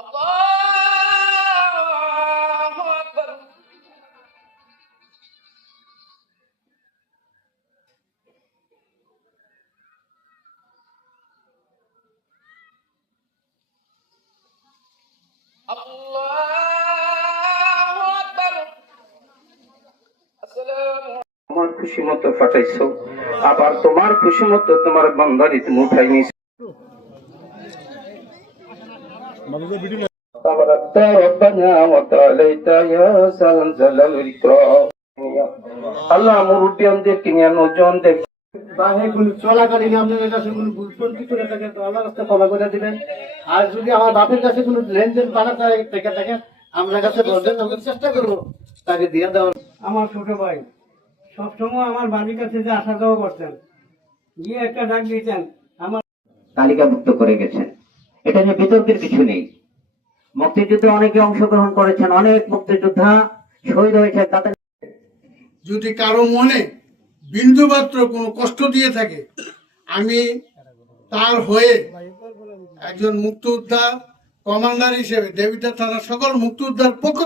আল্লাহু আকবার। আল্লাহু আকবার। আসসালামু আমার খুশি মতো পাঠাইছো, আবার তোমার খুশি মতো তোমার বান্দারি তুমি উঠাই নিছ। تباركت ربنا وتعاليت يا ذا الجلال والإكرام. আল্লাহ মুরব্বিয়ানদেরকে নিয়ে নজনদের বাহেগুলো চলাকালীন আপনাদের কাছে কোনো ভুল কিছু না থাকে তো আমার কাছে ক্ষমা করে দিবেন। আর যদি আমার বাপের কাছে কোনো লেনদেন পাঠাতে থেকে থাকে আপনার কাছে বলবেন, আমি চেষ্টা করবো তাকে দিয়ে দেওয়ার। আমার ছোট ভাই সবসময় আমার বাড়ির কাছে যে আসা যাওয়া করতেন, গিয়ে একটা ডাক দিতেন আমার তালিকাভুক্ত করে গেছেন। এটা নিয়ে বিতর্কের কিছু নেই। মুক্তিযুদ্ধে অনেকে অংশগ্রহণ করেছেন, অনেক মুক্তিযোদ্ধা শহীদ হয়েছে। তাদের যদি কারো মনে বিন্দুমাত্র কোনো কষ্ট দিয়ে থাকে, আমি তার হয়ে একজন মুক্তিযোদ্ধা কমান্ডার হিসেবে দেবিতা থানার সকল মুক্তিযোদ্ধার পক্ষ